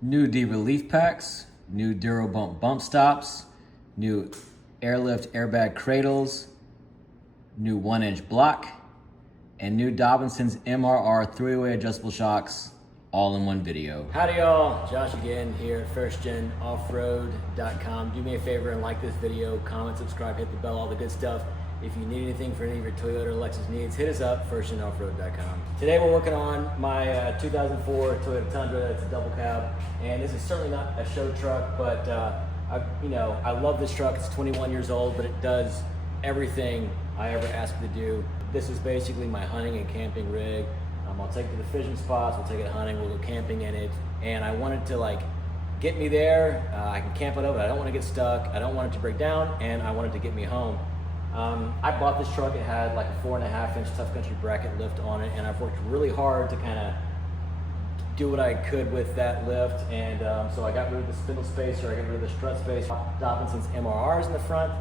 New Deaver leaf packs, new Durobump bump stops, new Airlift airbag cradles, new 1-inch block, and new Dobinsons MRR 3-way adjustable shocks, all in one video. Howdy y'all, Josh again here at firstgenoffroad.com. Do me a favor and like this video, comment, subscribe, hit the bell, all the good stuff. If you need anything for any of your Toyota or Lexus needs, hit us up, firstgenoffroad.com. Today we're working on my 2004 Toyota Tundra. It's a double cab, and this is certainly not a show truck, but I love this truck. It's 21 years old, but it does everything I ever asked it to do. This is basically my hunting and camping rig. I'll take it to the fishing spots, we'll take it hunting, we'll go camping in it, and I wanted to get me there. I can camp it over, I don't want to get stuck, I don't want it to break down, and I wanted to get me home. I bought this truck, it had like a 4.5-inch Tough Country bracket lift on it, and I've worked really hard to kind of do what I could with that lift, and so I got rid of the spindle spacer, I got rid of the strut space. Dobinsons MRRs in the front.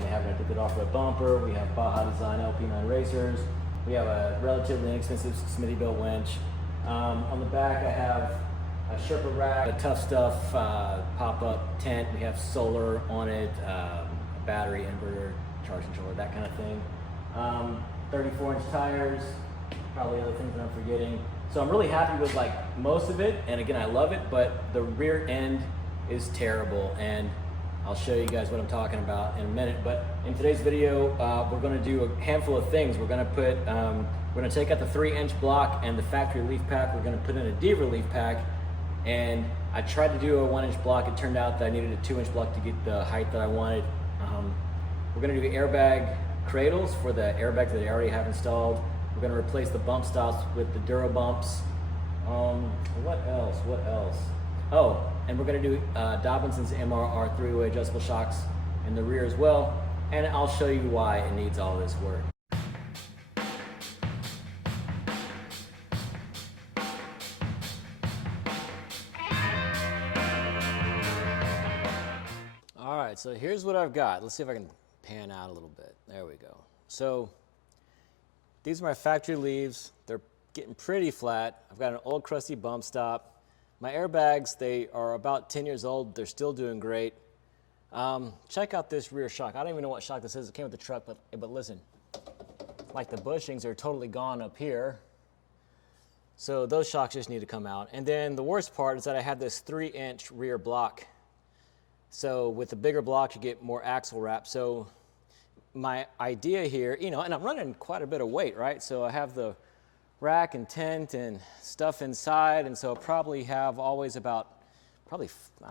We have an addicted off-road bumper, we have Baja Design LP9 racers, we have a relatively inexpensive Smithy-built winch. On the back I have a Sherpa rack, a Tough Stuff pop-up tent, we have solar on it, a battery, inverter, charge controller, that kind of thing. 34-inch tires, probably other things that I'm forgetting. So I'm really happy with most of it, and again I love it, but the rear end is terrible, and I'll show you guys what I'm talking about in a minute. But in today's video, we're going to do a handful of things. We're going to put, we're going to take out the 3-inch block and the factory leaf pack. We're going to put in a Deaver leaf pack, and I tried to do a 1-inch block. It turned out that I needed a 2-inch block to get the height that I wanted. We're going to do airbag cradles for the airbags that I already have installed. We're going to replace the bump stops with the Durobumps. What else? Oh, and we're going to do Dobinsons MRR 3-way adjustable shocks in the rear as well, and I'll show you why it needs all this work. All right, so here's what I've got. Let's see if I can pan out a little bit. There we go. So these are my factory leaves. They're getting pretty flat. I've got an old crusty bump stop. My airbags, they are about 10 years old. They're still doing great. Check out this rear shock. I don't even know what shock this is. It came with the truck, but listen. Like the bushings are totally gone up here. So those shocks just need to come out. And then the worst part is that I have this 3-inch rear block. So with the bigger block, you get more axle wrap. So my idea here, and I'm running quite a bit of weight, right? So I have the rack and tent and stuff inside, and so I'll probably have always about, I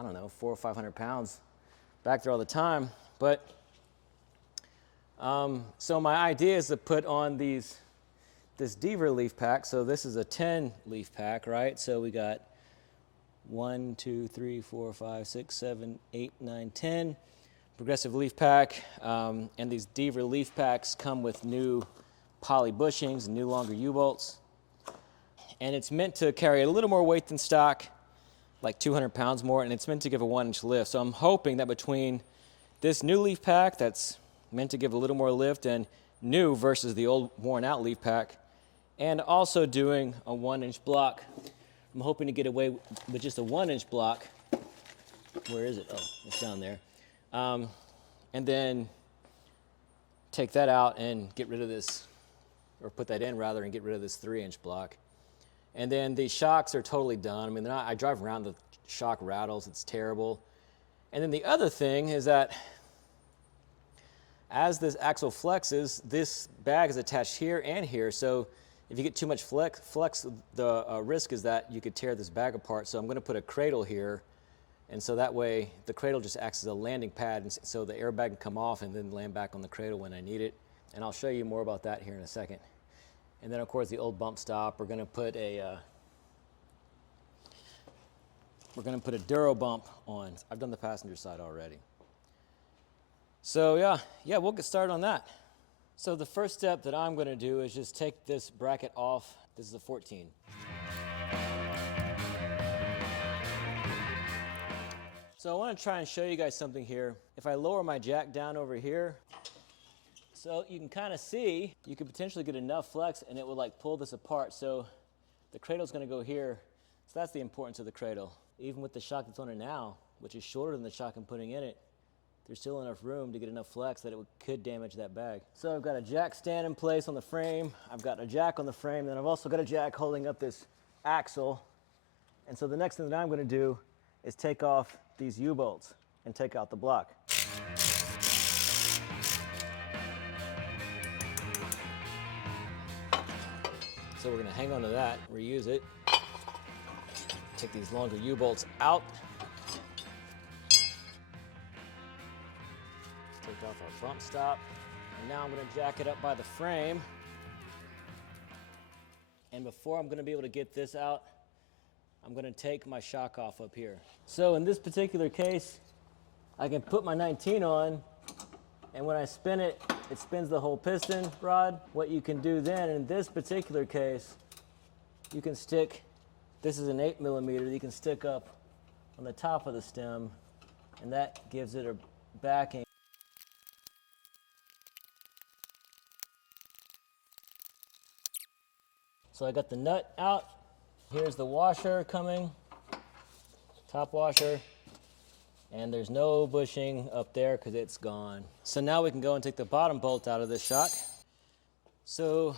don't know, 400 or 500 pounds back there all the time. But so my idea is to put on this Deaver leaf pack. So this is a 10 leaf pack, right? So we got 1, 2, 3, 4, 5, 6, 7, 8, 9, 10 progressive leaf pack, and these Deaver leaf packs come with new poly bushings and new longer U-bolts, and it's meant to carry a little more weight than stock, like 200 pounds more, and it's meant to give a 1-inch lift. So I'm hoping that between this new leaf pack that's meant to give a little more lift and new versus the old worn out leaf pack, and also doing a 1-inch block, I'm hoping to get away with just a 1-inch block. Where is it? Oh, it's down there. And then take that out and get rid of this, or put that in rather, and get rid of this 3-inch block. And then the shocks are totally done. I mean, I drive around, the shock rattles, it's terrible. And then the other thing is that as this axle flexes, this bag is attached here and here. So if you get too much flex, the risk is that you could tear this bag apart. So I'm going to put a cradle here. And so that way, the cradle just acts as a landing pad, and so the airbag can come off and then land back on the cradle when I need it. And I'll show you more about that here in a second. And then, of course, the old bump stop. We're going to put a Durobump on. I've done the passenger side already. So yeah, we'll get started on that. So the first step that I'm going to do is just take this bracket off. This is a 14. So I want to try and show you guys something here. If I lower my jack down over here, so you can kind of see, you could potentially get enough flex and it would pull this apart. So the cradle's going to go here. So that's the importance of the cradle. Even with the shock that's on it now, which is shorter than the shock I'm putting in it, there's still enough room to get enough flex that it could damage that bag. So I've got a jack stand in place on the frame. I've got a jack on the frame, then I've also got a jack holding up this axle. And so the next thing that I'm gonna do is take off these U-bolts and take out the block. So we're gonna hang on to that, reuse it. Take these longer U-bolts out. Take off our front stop. And now I'm gonna jack it up by the frame. And before I'm gonna be able to get this out, I'm gonna take my shock off up here. So in this particular case, I can put my 19 on, and when I spin it, it spins the whole piston rod. What you can do then, in this particular case, you can stick, this is an 8mm, you can stick up on the top of the stem, and that gives it a backing. So I got the nut out. Here's the washer coming, top washer, and there's no bushing up there because it's gone. So now we can go and take the bottom bolt out of this shock. So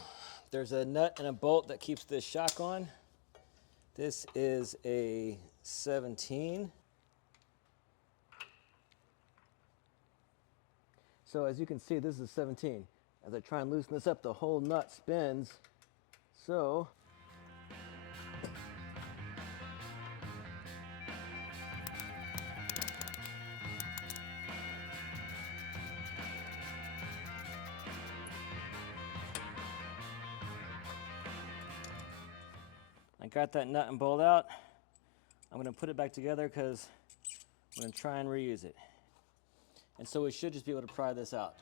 there's a nut and a bolt that keeps this shock on. This is a 17. So as you can see, this is 17. As I try and loosen this up, the whole nut spins. So I got that nut and bolt out. I'm going to put it back together because I'm going to try and reuse it. And so we should just be able to pry this out.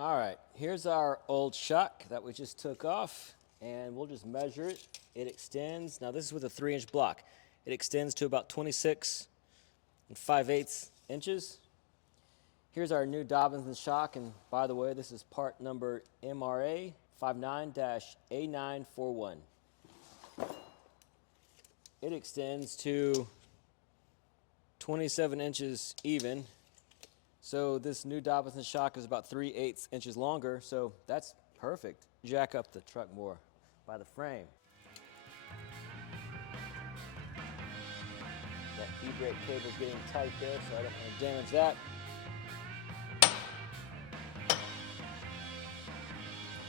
All right, here's our old shock that we just took off, and we'll just measure it. It extends, now this is with a 3-inch block. It extends to about 26 5/8 inches. Here's our new Dobinsons shock, and by the way, this is part number MRA 59-A941. It extends to 27 inches even. So this new Dobinsons shock is about 3/8 inches longer, so that's perfect. Jack up the truck more by the frame. That e-brake cable's getting tight there, so I don't want to damage that.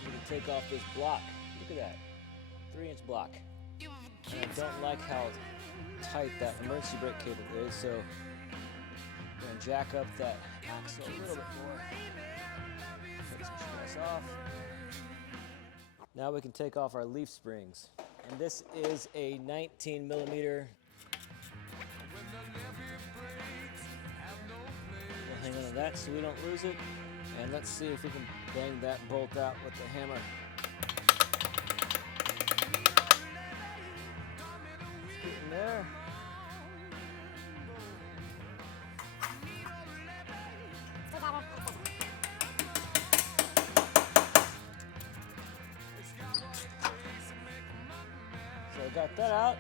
We can take off this block. Look at that, 3-inch block. And I don't like how tight that emergency brake cable is, so I'm going to jack up that axle a little bit more. Take some stress off. Now we can take off our leaf springs. And this is a 19mm. We'll hang on to that so we don't lose it. And let's see if we can bang that bolt out with the hammer. Let's get in there. So I got that out.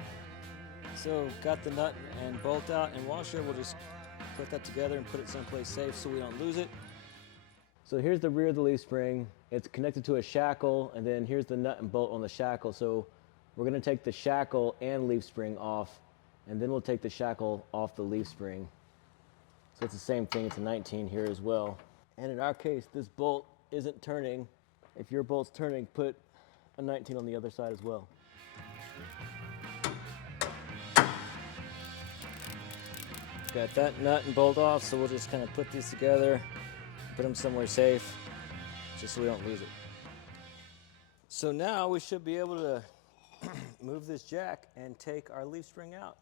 So got the nut and bolt out and washer. We'll just put that together and put it someplace safe so we don't lose it. So here's the rear of the leaf spring. It's connected to a shackle, and then here's the nut and bolt on the shackle. So we're gonna take the shackle and leaf spring off, and then we'll take the shackle off the leaf spring. So it's the same thing, it's a 19 here as well. And in our case, this bolt isn't turning. If your bolt's turning, put a 19 on the other side as well. Got that nut and bolt off, so we'll just kind of put these together, put them somewhere safe, just so we don't lose it. So now we should be able to move this jack and take our leaf spring out.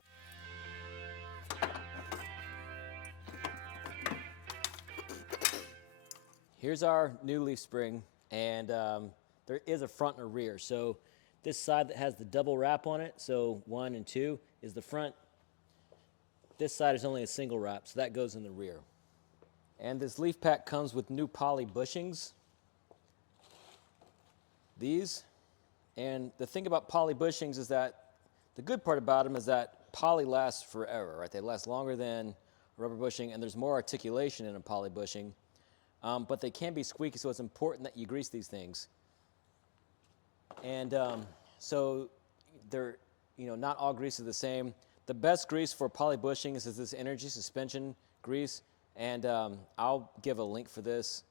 Here's our new leaf spring, and there is a front and a rear. So this side that has the double wrap on it, so 1 and 2, is the front. This side is only a single wrap, so that goes in the rear. And this leaf pack comes with new poly bushings. These. And the thing about poly bushings is that the good part about them is that poly lasts forever, right? They last longer than rubber bushing, and there's more articulation in a poly bushing. But they can be squeaky, so it's important that you grease these things. And so they're, not all grease is the same. The best grease for poly bushings is this energy suspension grease, and I'll give a link for this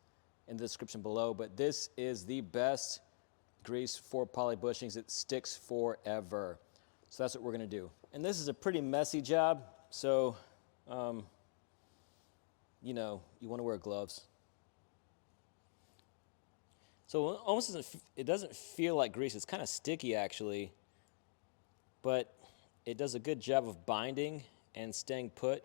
in the description below, but this is the best grease for poly bushings. It sticks forever. So that's what we're going to do. And this is a pretty messy job, so you want to wear gloves. So it doesn't feel like grease. It's kind of sticky actually, but it does a good job of binding and staying put.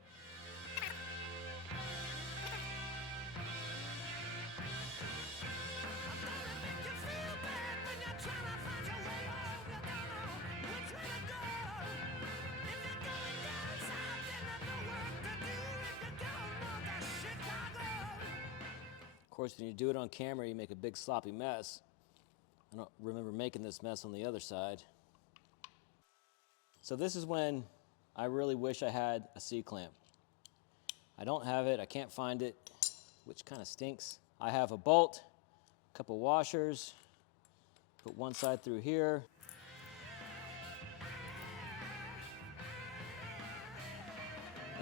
Of course, when you do it on camera, you make a big sloppy mess. I don't remember making this mess on the other side. So this is when I really wish I had a C-clamp. I don't have it, I can't find it, which kind of stinks. I have a bolt, a couple washers, put one side through here.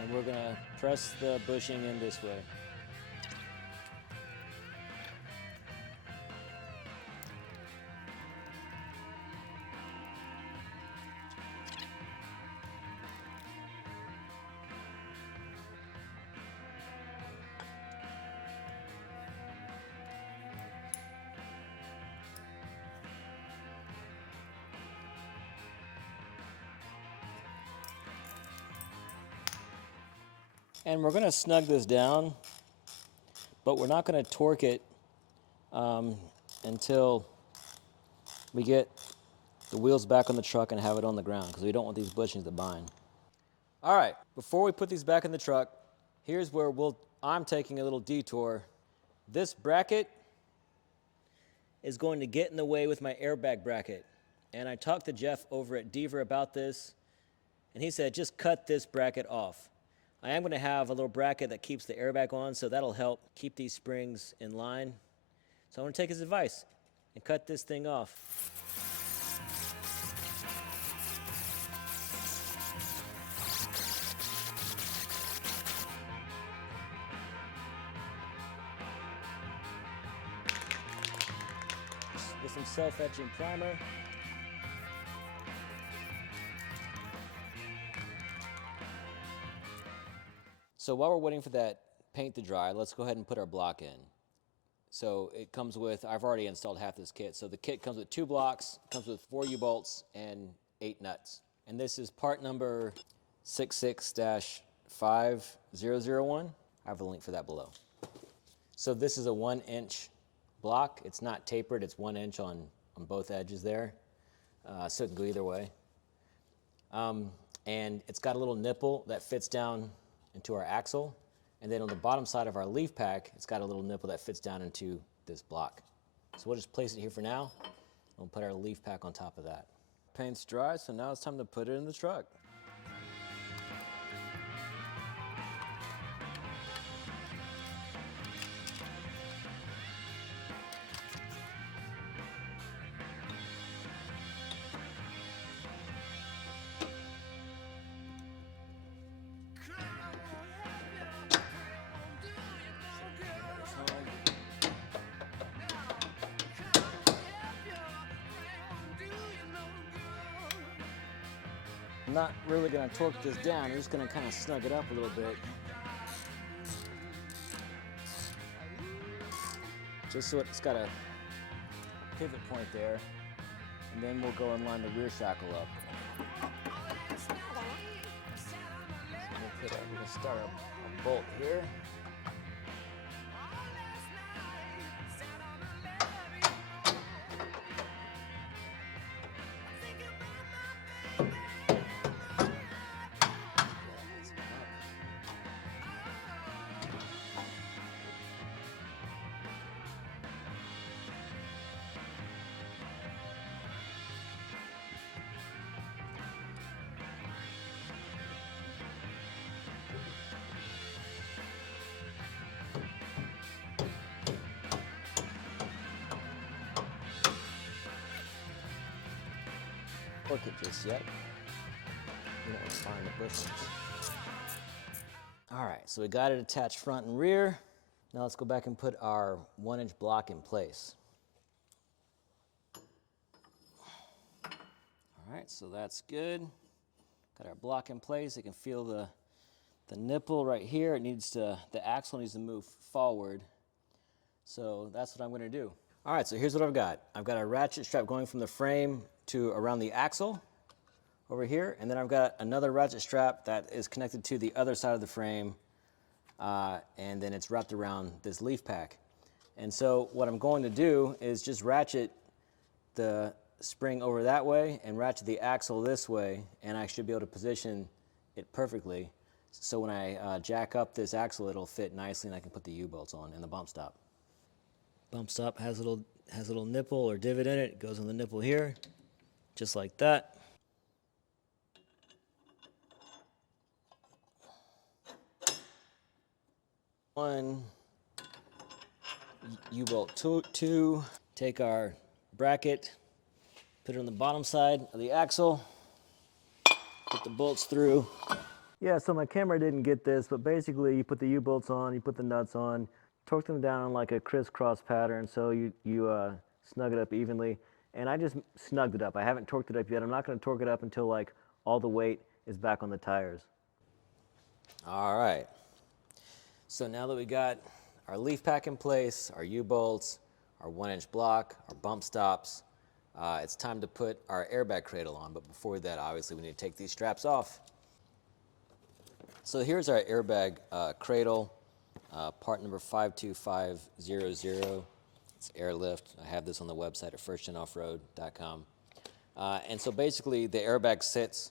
And we're gonna press the bushing in this way. And we're going to snug this down, but we're not going to torque it until we get the wheels back on the truck and have it on the ground, because we don't want these bushings to bind. All right, before we put these back in the truck, here's where I'm taking a little detour. This bracket is going to get in the way with my airbag bracket. And I talked to Jeff over at Deaver about this, and he said, just cut this bracket off. I am going to have a little bracket that keeps the airbag on, so that'll help keep these springs in line. So I'm going to take his advice and cut this thing off. With some self-etching primer. So while we're waiting for that paint to dry, let's go ahead and put our block in. So it comes with, I've already installed half this kit. So the kit comes with 2 blocks, comes with 4 U-bolts and 8 nuts. And this is part number 66-5001. I have a link for that below. So this is a 1-inch block. It's not tapered, it's 1 inch on both edges there. So it can go either way. And it's got a little nipple that fits down into our axle. And then on the bottom side of our leaf pack, it's got a little nipple that fits down into this block. So we'll just place it here for now. We'll put our leaf pack on top of that. Paint's dry, so now it's time to put it in the truck. I'm not really going to torque this down, I'm just going to kind of snug it up a little bit. Just so it's got a pivot point there. And then we'll go and line the rear shackle up. So we're going to start a bolt here. torque it just yet. You don't want to find the bushings. All right, so we got it attached front and rear. Now let's go back and put our 1-inch block in place. All right, so that's good. Got our block in place. You can feel the nipple right here. The axle needs to move forward. So that's what I'm gonna do. All right, so here's what I've got. I've got a ratchet strap going from the frame to around the axle over here, and then I've got another ratchet strap that is connected to the other side of the frame, and then it's wrapped around this leaf pack. And so what I'm going to do is just ratchet the spring over that way and ratchet the axle this way, and I should be able to position it perfectly. So when I jack up this axle, it'll fit nicely and I can put the U-bolts on and the bump stop. Bump stop has a little nipple or divot in it. It goes on the nipple here, just like that. One, U-bolt two. Take our bracket, put it on the bottom side of the axle, put the bolts through. Yeah, so my camera didn't get this, but basically you put the U-bolts on, you put the nuts on, torque them down like a crisscross pattern so you snug it up evenly. And I just snugged it up. I haven't torqued it up yet. I'm not going to torque it up until like all the weight is back on the tires. All right. So now that we got our leaf pack in place, our U-bolts, our 1-inch block, our bump stops, it's time to put our airbag cradle on. But before that, obviously, we need to take these straps off. So here's our airbag cradle, part number 52500. It's Airlift. I have this on the website at firstgenoffroad.com. And so basically, the airbag sits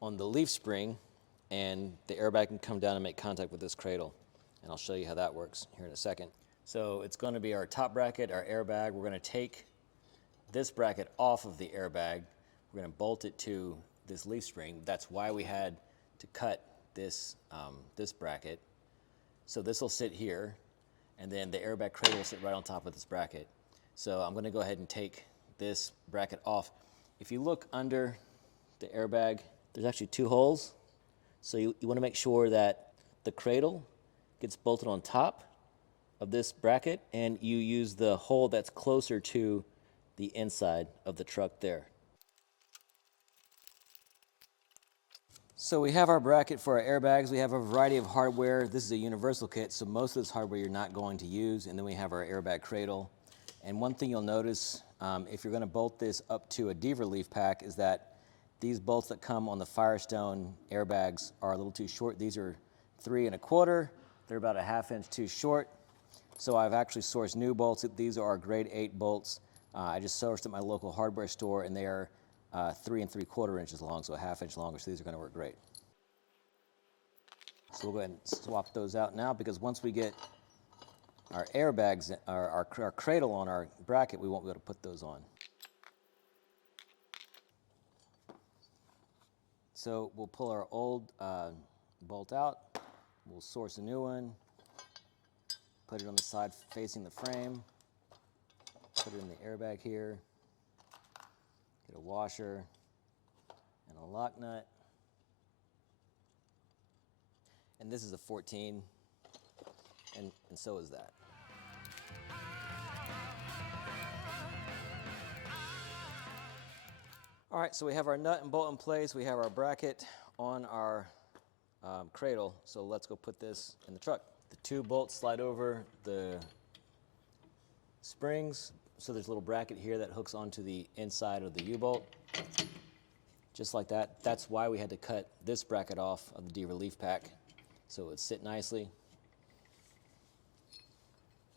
on the leaf spring, and the airbag can come down and make contact with this cradle. And I'll show you how that works here in a second. So it's going to be our top bracket, our airbag. We're going to take this bracket off of the airbag. We're going to bolt it to this leaf spring. That's why we had to cut this bracket. So this will sit here, and then the airbag cradle will sit right on top of this bracket. So I'm going to go ahead and take this bracket off. If you look under the airbag, there's actually 2 holes. So you want to make sure that the cradle gets bolted on top of this bracket, and you use the hole that's closer to the inside of the truck there. So we have our bracket for our airbags. We have a variety of hardware. This is a universal kit, so most of this hardware you're not going to use. And then we have our airbag cradle. And one thing you'll notice if you're going to bolt this up to a Deaver leaf pack is that these bolts that come on the Firestone airbags are a little too short. These are 3 1/4. They're about a 1/2 inch too short. So I've actually sourced new bolts. These are our grade 8 bolts. I just sourced at my local hardware store, and they are 3 3/4 inches long, so a 1/2 inch longer, so these are going to work great. So we'll go ahead and swap those out now, because once we get our airbags, our cradle on our bracket, we won't be able to put those on. So we'll pull our old bolt out, we'll source a new one, put it on the side facing the frame, put it in the airbag here, get a washer and a lock nut. And this is a 14, and so is that. All right, so we have our nut and bolt in place. We have our bracket on our cradle. So let's go put this in the truck. The 2 bolts slide over the springs. So there's a little bracket here that hooks onto the inside of the U-bolt. Just like that. That's why we had to cut this bracket off of the Deaver leaf pack, so it would sit nicely.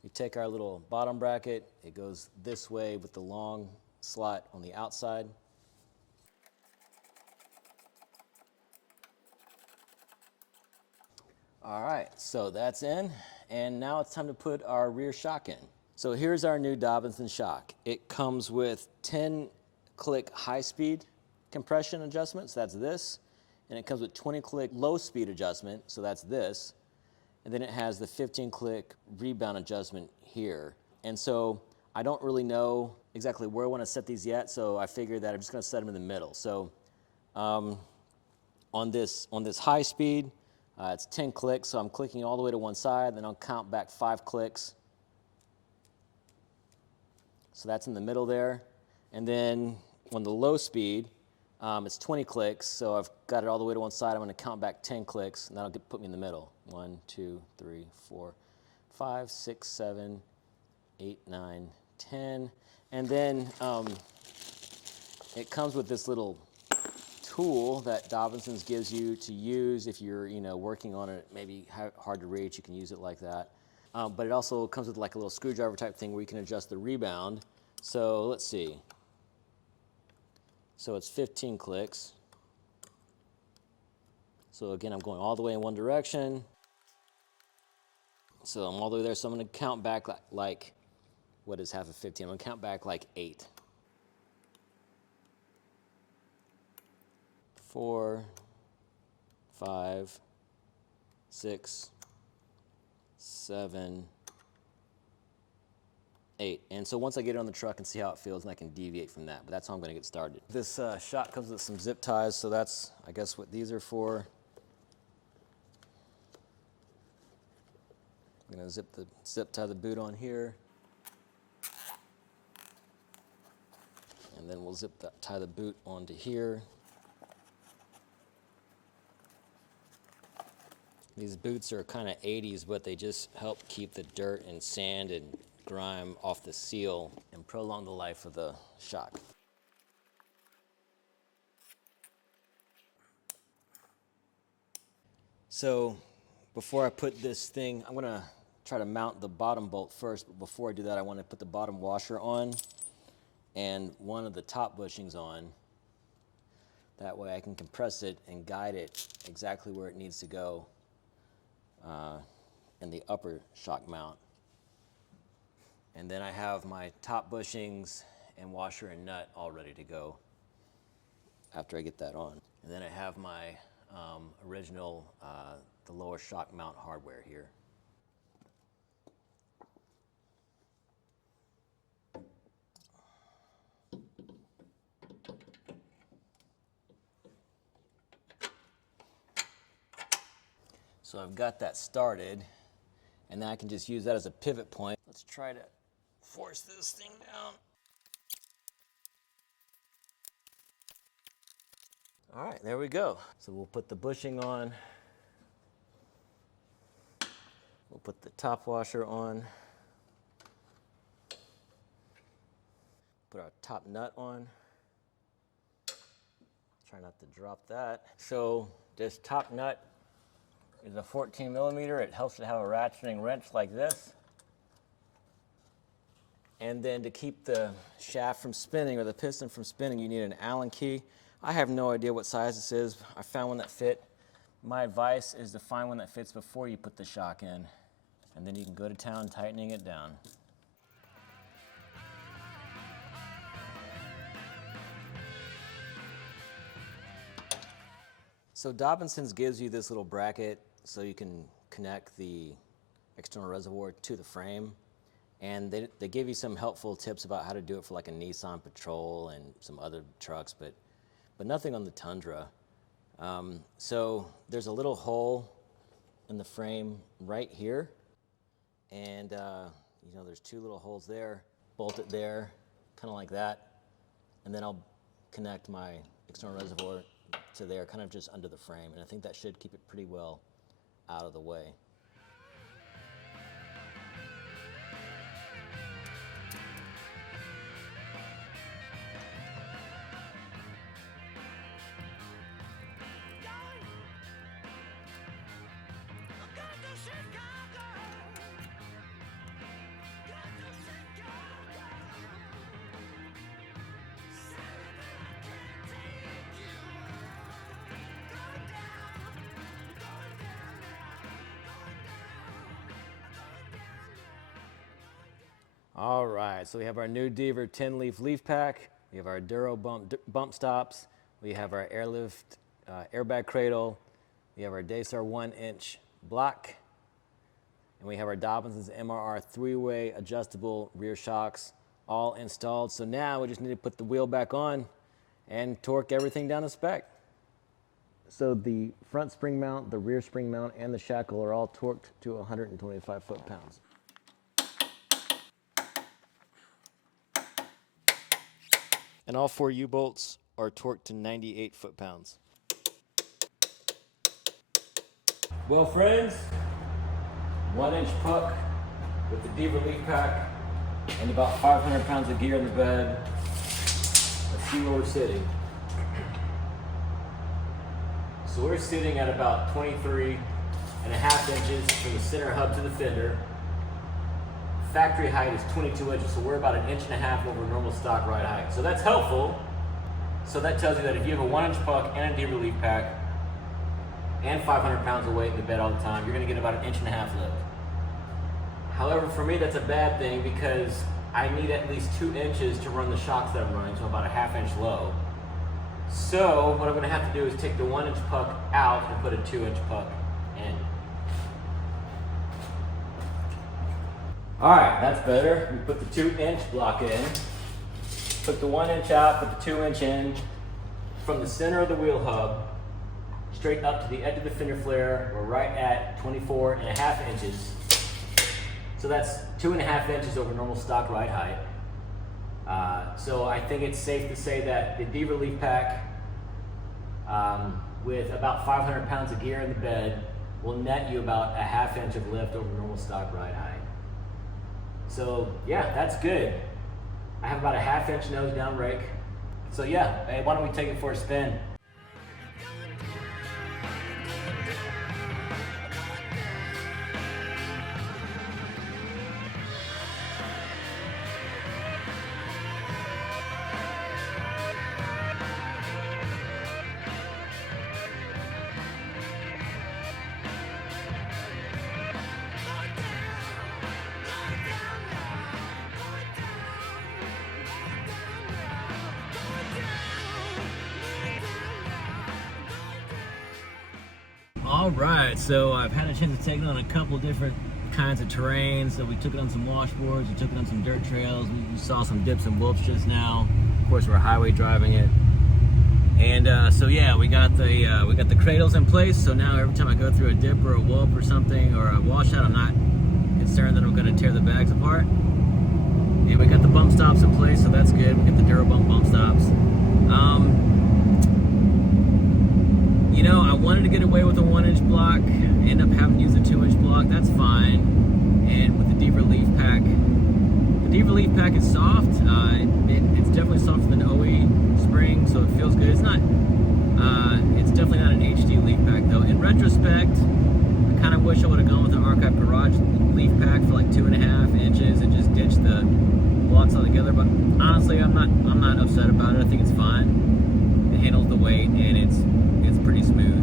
We take our little bottom bracket. It goes this way with the long slot on the outside. All right, so that's in, and now it's time to put our rear shock in. So here's our new Dobinson shock. It comes with 10-click high-speed compression adjustment, so that's this, and it comes with 20-click low-speed adjustment, so that's this, and then it has the 15-click rebound adjustment here. And so I don't really know exactly where I want to set these yet, so I figured that I'm just going to set them in the middle. So on this high speed, it's 10 clicks, so I'm clicking all the way to one side, then I'll count back 5 clicks. So that's in the middle there. And then on the low speed, it's 20 clicks, so I've got it all the way to one side. I'm going to count back 10 clicks, and that'll put me in the middle. 1, 2, 3, 4, 5, 6, 7, 8, 9, 10. And then it comes with this little tool that Dobinsons gives you to use if you're working on it, maybe hard to reach. You can use it like that. But it also comes with like a little screwdriver type thing where you can adjust the rebound. So let's see. So it's 15 clicks. So again, I'm going all the way in one direction. So I'm all the way there. So I'm going to count back like what is half of 15? I'm going to count back like 8. 4, 5, 6, 7, 8. And so once I get it on the truck and see how it feels, and I can deviate from that. But that's how I'm going to get started. This shock comes with some zip ties, so that's, I guess, what these are for. I'm going to zip tie the boot on here. And then we'll tie the boot onto here. These boots are kind of 80s, but they just help keep the dirt and sand and grime off the seal and prolong the life of the shock. So before I put this thing, I'm gonna try to mount the bottom bolt first, but before I do that, I want to put the bottom washer on and one of the top bushings on. That way I can compress it and guide it exactly where it needs to go in the upper shock mount. And then I have my top bushings and washer and nut all ready to go after I get that on. And then I have my original, the lower shock mount hardware here. So I've got that started, and then I can just use that as a pivot point. Let's try to force this thing down. All right, there we go. So we'll put the bushing on. We'll put the top washer on. Put our top nut on. Try not to drop that. So this top nut is a 14 millimeter. It helps to have a ratcheting wrench like this. And then to keep the shaft from spinning or the piston from spinning, you need an Allen key. I have no idea what size this is. I found one that fit. My advice is to find one that fits before you put the shock in. And then you can go to town tightening it down. So Dobinsons gives you this little bracket so you can connect the external reservoir to the frame. And they give you some helpful tips about how to do it for like a Nissan Patrol and some other trucks, but nothing on the Tundra. So there's a little hole in the frame right here. And there's 2 little holes there. Bolt it there, kind of like that. And then I'll connect my external reservoir to there, kind of just under the frame. And I think that should keep it pretty well out of the way. All right, so we have our new Deaver 10-leaf leaf pack. We have our Durobumps bump stops. We have our Airlift airbag cradle. We have our Daystar 1-inch block. And we have our Dobinsons MRR 3-way adjustable rear shocks. all installed. So now we just need to put the wheel back on and torque everything down to spec. So the front spring mount, the rear spring mount, and the shackle are all torqued to 125 foot-pounds. And all 4 U-bolts are torqued to 98 foot-pounds. Well, friends, 1-inch puck with the Deaver leaf pack and about 500 pounds of gear in the bed. Let's see where we're sitting. So we're sitting at about 23.5 inches from the center hub to the fender. Factory height is 22 inches, so we're about 1.5 inches over normal stock ride height. So that's helpful. So that tells you that if you have a 1-inch puck and a Deaver leaf pack and 500 pounds of weight in the bed all the time, you're gonna get about 1.5 inches lift. However, for me, that's a bad thing because I need at least 2 inches to run the shocks that I'm running, so about a 1/2 inch low. So what I'm gonna have to do is take the 1-inch puck out and put a 2-inch puck in. All right, that's better. We put the 2-inch block in, put the 1-inch out, put the 2-inch in. From the center of the wheel hub, straight up to the edge of the fender flare, we're right at 24.5 inches. So that's 2.5 inches over normal stock ride height. So I think it's safe to say that the Deaver leaf pack with about 500 pounds of gear in the bed will net you about a 1/2 inch of lift over normal stock ride height. So yeah, that's good. I have about a 1/2 inch nose down rake. So yeah, hey, why don't we take it for a spin? All right, so I've had a chance to take it on a couple different kinds of terrain. So we took it on some washboards, we took it on some dirt trails, we saw some dips and whoops just now. Of course, we're highway driving it. And so yeah, we got the cradles in place. So now every time I go through a dip or a whoop or something or a washout, I'm not concerned that I'm going to tear the bags apart. And we got the bump stops in place, so that's good. We got the Durobump bump stops. You know, I wanted to get away with a 1-inch block, end up having to use a 2-inch block. That's fine. And with the Deaver leaf pack, the Deaver leaf pack is soft. It's definitely softer than OE spring, so it feels good. It's not. It's definitely not an HD leaf pack though. In retrospect, I kind of wish I would have gone with an Archive Garage leaf pack for like 2.5 inches and just ditched the blocks altogether. But honestly, I'm not upset about it. I think it's fine. It handles the weight and it's pretty smooth.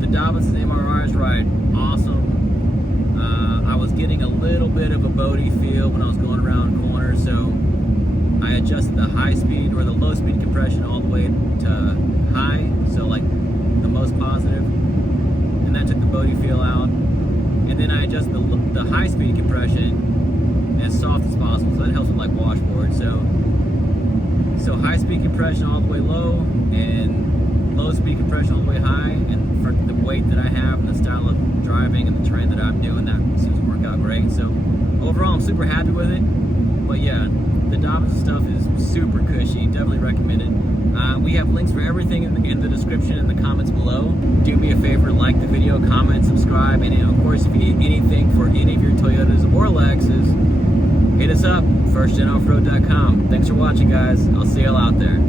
The Dobinsons MRRs ride awesome. I was getting a little bit of a boaty feel when I was going around corners, so I adjusted the high speed or the low speed compression all the way to high, so like the most positive, and that took the boaty feel out. And then I adjusted the high speed compression as soft as possible, so that helps with like washboard. So high speed compression all the way low and low speed compression all the way high, and for the weight that I have and the style of driving and the terrain that I'm doing, that seems to work out great. So overall, I'm super happy with it. But yeah, the Dobinsons stuff is super cushy. Definitely recommend it. We have links for everything in the description and the comments below. Do me a favor, like the video, comment, subscribe, and of course, if you need anything for any of your Toyotas or Lexus, hit us up, firstgenoffroad.com. Thanks for watching, guys. I'll see y'all out there.